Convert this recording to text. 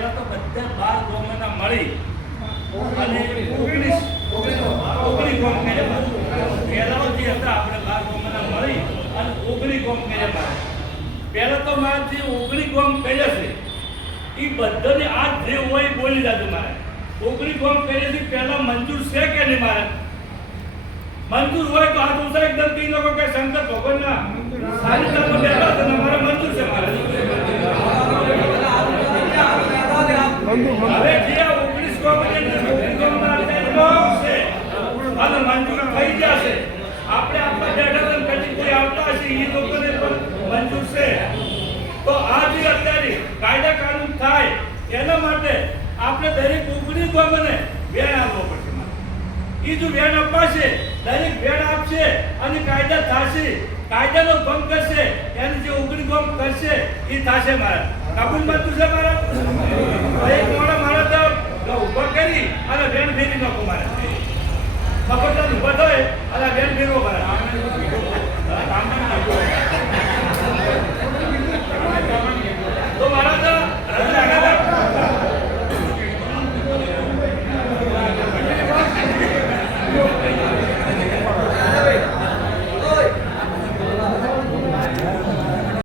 પહેલા તો બધા 12 ગામના મળી અને 19 ગામ કર્યા. પહેલા જે હતા આપણે 12 ગામના મળી અને 19 ગામ કર્યા. પહેલા તો મારે જે 19 ગામ કર્યા છે એ બધાને આ જે હોય એ બોલી જાજો. મારે 19 ગામ કર્યા છે પહેલા મંજૂર છે કે નહીં? મારે મંજૂર હોય તો આ દોસ્ત એકદમ કહી લોકો કે શંકર ભગવાનના સાનિધ્યમાં બેઠા છે મારે મંજૂર છે. મારે હવે જે 19 ગામ છે અને મંજૂર થઈ ગયા છે. આપણે આપણા બેઠા પછી કોઈ આવતા હશે એ લોકોને પણ મંજૂર છે. તો આ જે અત્યારે કાયદા કાનૂન થાય એના માટે આપણે દરેક 19 ગામને વેણ આપવો પડશે. એ જો વેણ અપાશે, દરેક વેણ આપશે અને કાયદા થશે, કાયદાનો ભંગ કરશે એને જે 19 ગામ કરશે એ થશે. મારા કાબુલ બધું છે. મારા એક મોડા મારા તો ઉભા કરી અને વેણ ફેરી નાખો. મારા ખબર ઉભા થાય અને વેણ ફેરવો. મારા